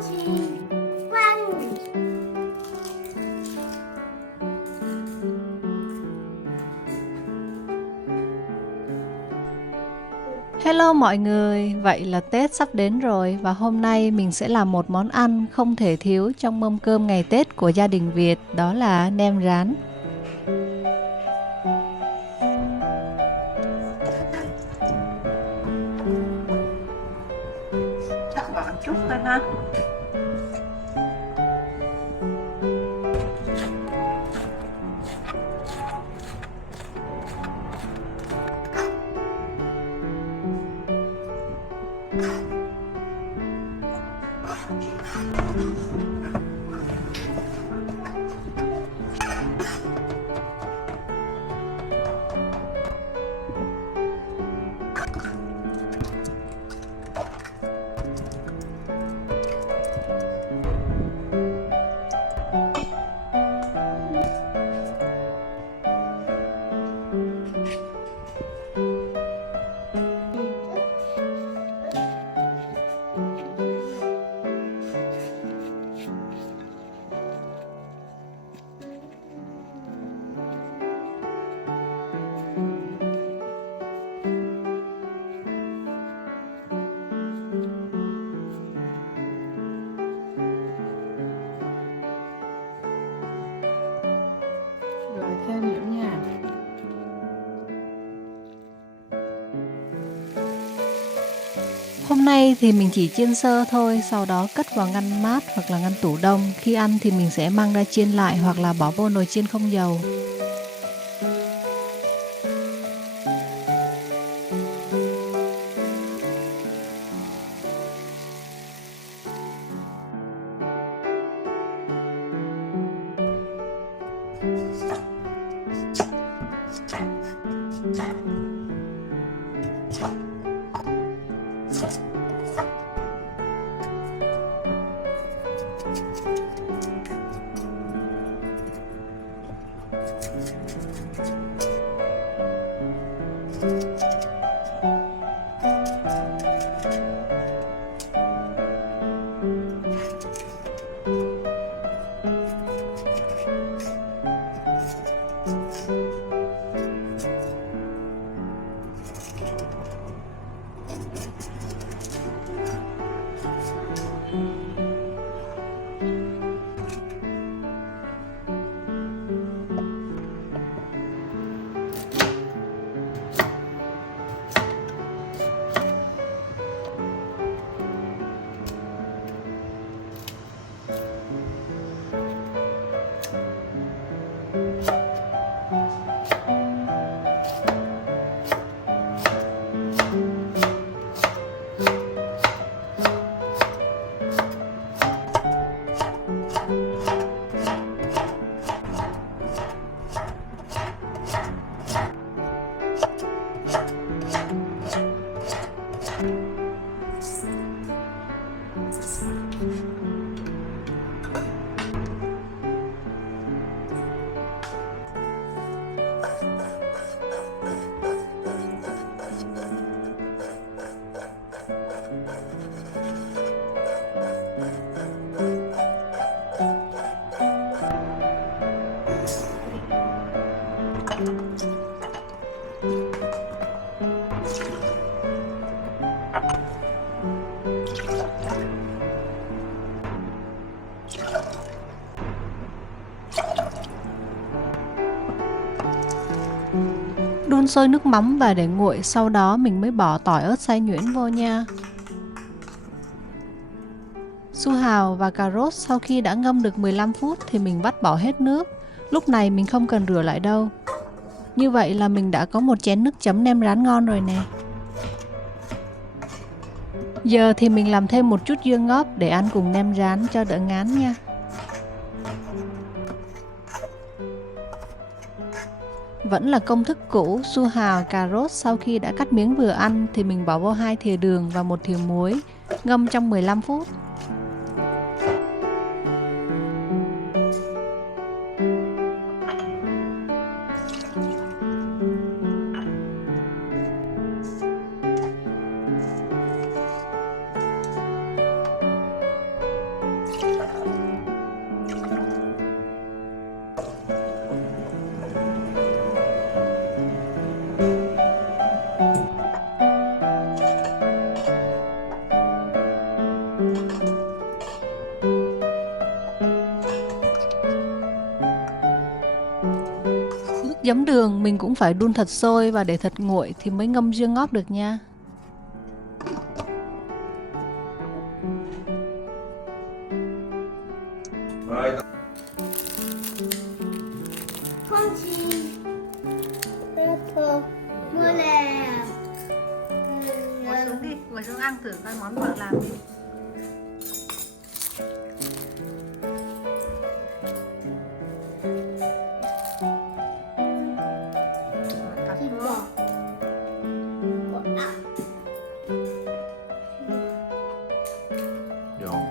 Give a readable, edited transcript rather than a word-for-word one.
期关语。Hello mọi người, vậy là Tết sắp đến rồi và hôm nay mình sẽ làm một món ăn không thể thiếu trong mâm cơm ngày Tết của gia đình Việt, đó là nem rán. Chắc bỏ chút thôi ha. Rồi thêm nữa nha. Hôm nay thì mình chỉ chiên sơ thôi, sau đó cất vào ngăn mát hoặc là ngăn tủ đông. Khi ăn thì mình sẽ mang ra chiên lại hoặc là bỏ vô nồi chiên không dầu. Đun sôi nước mắm và để nguội, sau đó mình mới bỏ tỏi ớt xay nhuyễn vô nha. Su hào và cà rốt sau khi đã ngâm được 15 phút thì mình vắt bỏ hết nước. Lúc này mình không cần rửa lại đâu. Như vậy là mình đã có một chén nước chấm nem rán ngon rồi nè. Giờ thì mình làm thêm một chút dưa ngóp để ăn cùng nem rán cho đỡ ngán nha. Vẫn là công thức cũ, su hào, cà rốt sau khi đã cắt miếng vừa ăn thì mình bỏ vô 2 thìa đường và 1 thìa muối, ngâm trong 15 phút. giấm đường mình cũng phải đun thật sôi và để thật nguội thì mới ngâm riêng ngót được nha. Con chim thơ mưa lèo. Ngồi xuống đi, ngồi xuống ăn thử coi món vợ làm đi. Thịt bò. Bò ốc. Giòn.